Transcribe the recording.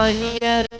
Aliar